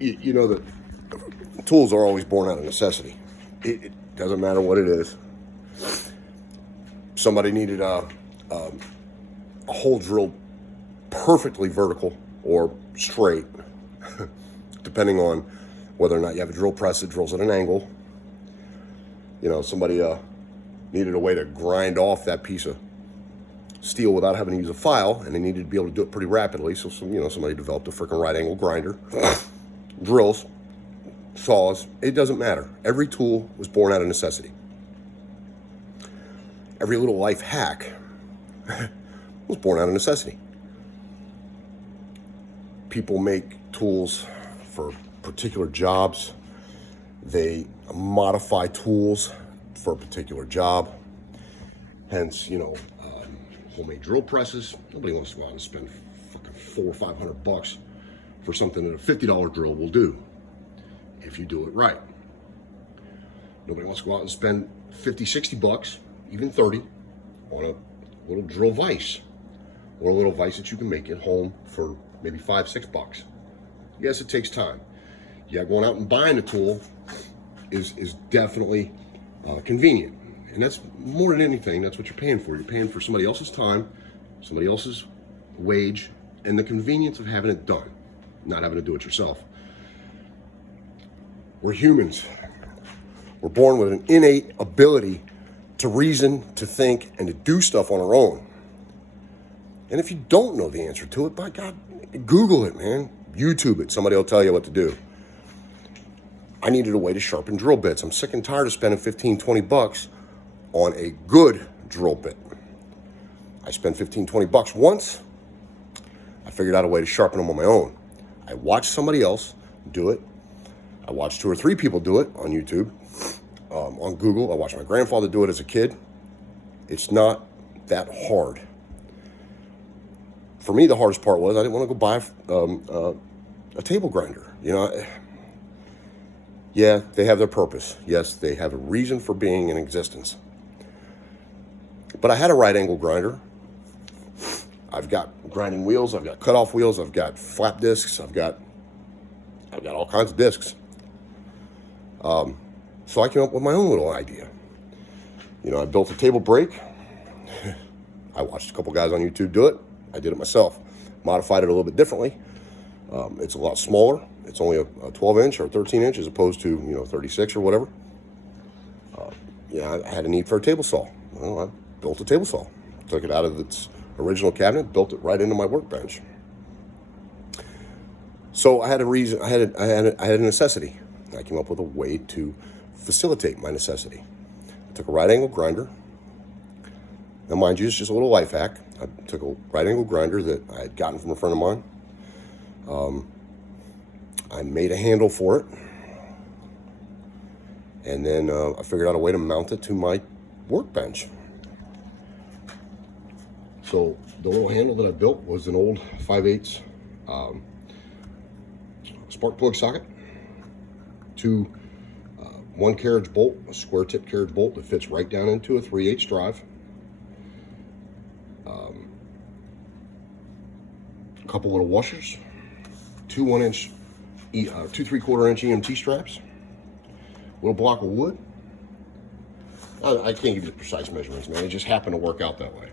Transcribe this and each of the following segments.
You know that tools are always born out of necessity. It doesn't matter what it is. Somebody needed a hole drilled perfectly vertical or straight, depending on whether or not you have a drill press that drills at an angle. You know, somebody needed a way to grind off that piece of steel without having to use a file, and they needed to be able to do it pretty rapidly. So somebody developed a freaking right angle grinder. Drills, saws, it doesn't matter. Every tool was born out of necessity. Every little life hack was born out of necessity. People make tools for particular jobs. They modify tools for a particular job. Hence, homemade drill presses. Nobody wants to go out and spend fucking $400 or $500 for something that a $50 drill will do if you do it right. Nobody wants to go out and spend $50-$60, even $30, on a little drill vise, or a little vise that you can make at home for maybe $5-$6. Yes, it takes time. Yeah, going out and buying a tool is definitely convenient. And that's more than anything, that's what you're paying for. You're paying for somebody else's time, somebody else's wage, and the convenience of having it done, not having to do it yourself. We're humans. We're born with an innate ability to reason, to think, and to do stuff on our own. And if you don't know the answer to it, by God, Google it, man. YouTube it. Somebody will tell you what to do. I needed a way to sharpen drill bits. I'm sick and tired of spending $15-$20 on a good drill bit. I spent $15-$20 once. I figured out a way to sharpen them on my own. I watched somebody else do it. I watched 2 or 3 people do it on YouTube, on Google. I watched my grandfather do it as a kid. It's not that hard. For me, the hardest part was I didn't want to go buy a table grinder. Yeah, they have their purpose. Yes, they have a reason for being in existence. But I had a right angle grinder. I've got grinding wheels. I've got cutoff wheels. I've got flap discs. I've got all kinds of discs. So I came up with my own little idea. I built a table brake. I watched a couple guys on YouTube do it. I did it myself. Modified it a little bit differently. It's a lot smaller. It's only a 12-inch or 13-inch as opposed to 36 or whatever. I had a need for a table saw. Well, I built a table saw. Took it out of its original cabinet, built it right into my workbench. So I had a reason. I had a necessity. I came up with a way to facilitate my necessity. I took a right angle grinder. Now, mind you, it's just a little life hack. I took a right angle grinder that I had gotten from a friend of mine. I made a handle for it. And then I figured out a way to mount it to my workbench. So the little handle that I built was an old 5/8 spark plug socket, 2 1 carriage bolt, a square tip carriage bolt that fits right down into a 3/8 drive. A couple little washers, 2 1-inch, 2 3/4-inch EMT straps, a little block of wood. I can't give you the precise measurements, man. It just happened to work out that way.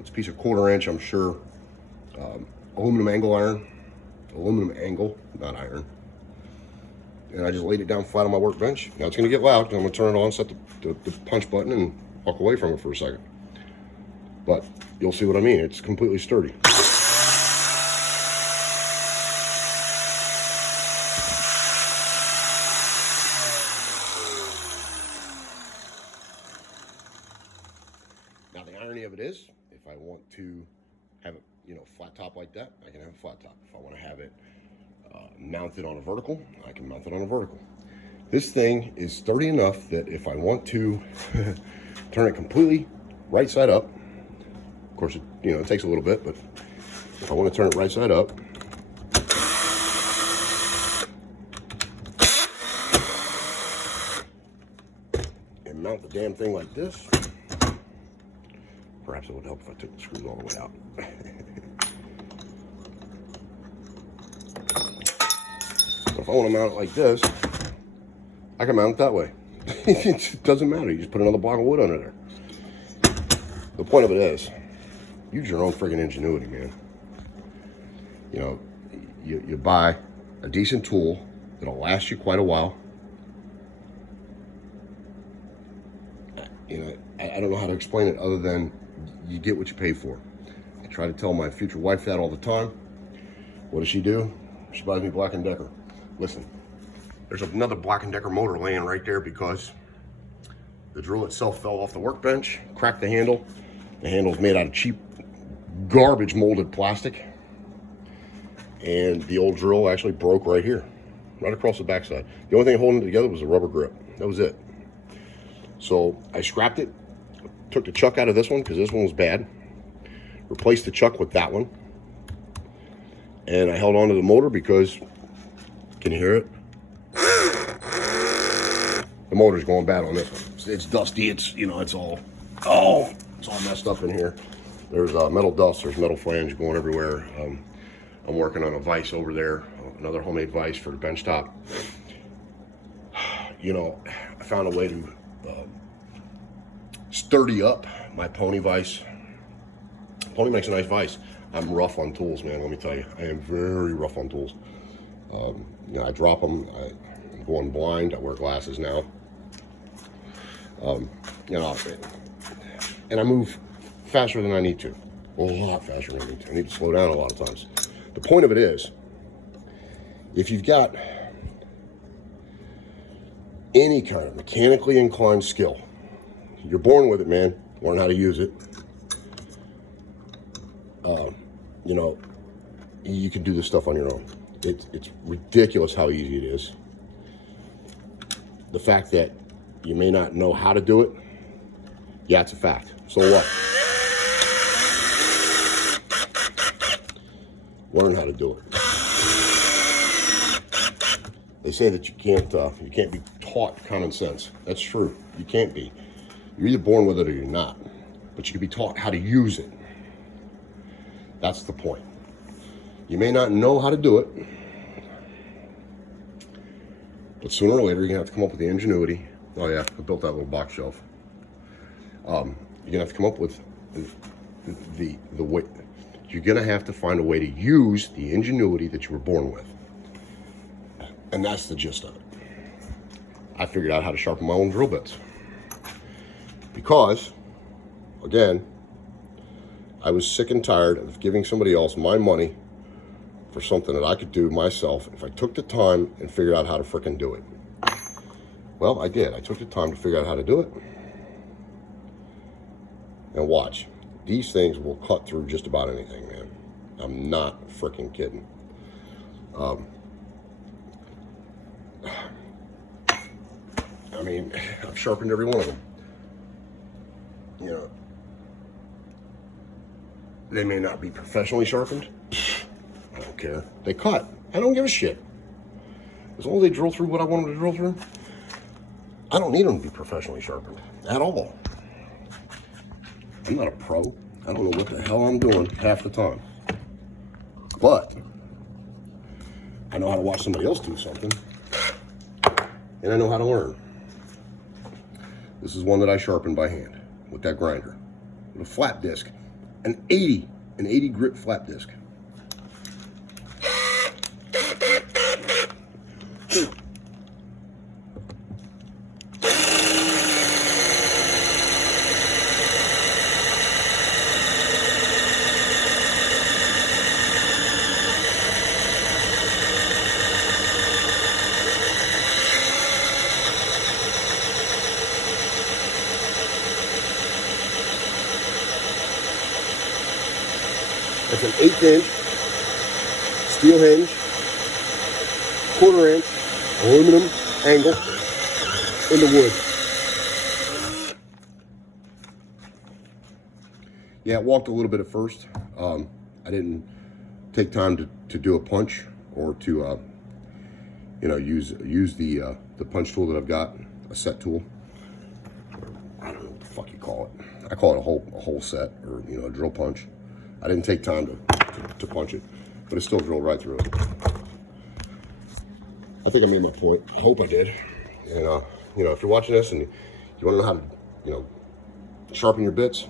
It's a piece of 1/4-inch, I'm sure, aluminum angle, not iron. And I just laid it down flat on my workbench. Now it's going to get loud. I'm going to turn it on, set the punch button, and walk away from it for a second. But you'll see what I mean. It's completely sturdy. Now the irony of it is, if I want to have it, flat top like that, I can have a flat top. If I want to have it mounted on a vertical, I can mount it on a vertical. This thing is sturdy enough that if I want to turn it completely right side up, of course it takes a little bit, but if I want to turn it right side up, and mount the damn thing like this, perhaps it would help if I took the screws all the way out. if I want to mount it like this, I can mount it that way. It doesn't matter. You just put another block of wood under there. The point of it is, use your own friggin' ingenuity, man. You know, you buy a decent tool that'll last you quite a while. You know, I don't know how to explain it other than you get what you pay for. I try to tell my future wife that all the time. What does she do? She buys me Black & Decker. Listen, there's another Black & Decker motor laying right there because the drill itself fell off the workbench, cracked the handle. The handle's made out of cheap, garbage molded plastic. And the old drill actually broke right here, right across the backside. The only thing holding it together was a rubber grip. That was it. So I scrapped it, took the chuck out of this one because this one was bad, replaced the chuck with that one, and I held on to the motor because, can you hear it? The motor's going bad on this one. It's dusty, it's, you know, it's all messed up in here. There's metal dust, there's metal flange going everywhere. I'm working on a vise over there, another homemade vise for the bench top. You know, I found a way to sturdy up my pony vise. Pony makes a nice vise. I'm rough on tools, man, let me tell you. I am very rough on tools. You know, I drop them, I'm going blind, I wear glasses now. You know, and I move faster than I need to. A lot faster than I need to. I need to slow down a lot of times. The point of it is, if you've got any kind of mechanically inclined skill, you're born with it, man. Learn how to use it. You know, you can do this stuff on your own. It's ridiculous how easy it is. The fact that you may not know how to do it, yeah, it's a fact. So what? Learn how to do it. They say that you can't be taught common sense. That's true. You can't be. You're either born with it or you're not. But you can be taught how to use it. That's the point. You may not know how to do it, but sooner or later you're gonna have to come up with the ingenuity. Oh yeah, I built that little box shelf. You're gonna have to come up with the way. You're gonna have to find a way to use the ingenuity that you were born with. And that's the gist of it. I figured out how to sharpen my own drill bits. Because, again, I was sick and tired of giving somebody else my money for something that I could do myself if I took the time and figured out how to frickin' do it. Well, I did. I took the time to figure out how to do it. And watch. These things will cut through just about anything, man. I'm not frickin' kidding. I mean, I've sharpened every one of them. You know, they may not be professionally sharpened. I don't care. They cut. I don't give a shit. As long as they drill through what I want them to drill through, I don't need them to be professionally sharpened at all. I'm not a pro. I don't know what the hell I'm doing half the time. But I know how to watch somebody else do something. And I know how to learn. This is one that I sharpened by hand with that grinder. With a flat disc. An 80 grit flat disc. It's an 1/8 inch steel hinge, 1/4 inch aluminum angle in the wood. Yeah, it walked a little bit at first. I didn't take time to do a punch or to you know, use the punch tool that I've got, a set tool. I don't know what the fuck you call it. I call it a hole set, or you know, a drill punch. I didn't take time to punch it, but it still drilled right through it. I think I made my point. I hope I did. And, you know, if you're watching this and you want to know how to, you know, sharpen your bits,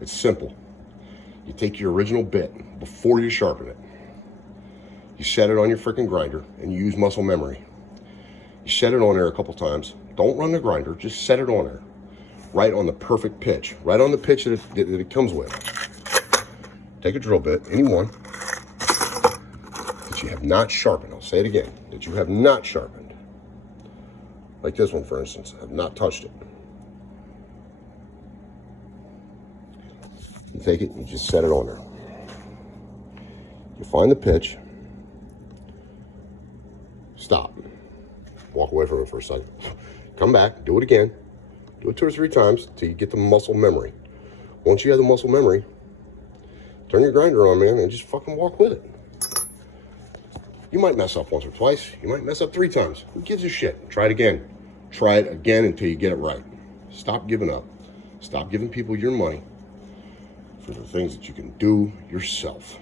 it's simple. You take your original bit before you sharpen it. You set it on your freaking grinder and you use muscle memory. You set it on there a couple times. Don't run the grinder, just set it on there. Right on the perfect pitch. Right on the pitch that it comes with. Take a drill bit, any one, that you have not sharpened. I'll say it again, that you have not sharpened. Like this one, for instance. I have not touched it. You take it and you just set it on there. You find the pitch. Stop. Walk away from it for a second. Come back, do it again. Do it 2 or 3 times till you get the muscle memory. Once you have the muscle memory, turn your grinder on, man, and just fucking walk with it. You might mess up once or twice. You might mess up 3 times. Who gives a shit? Try it again. Try it again until you get it right. Stop giving up. Stop giving people your money for the things that you can do yourself.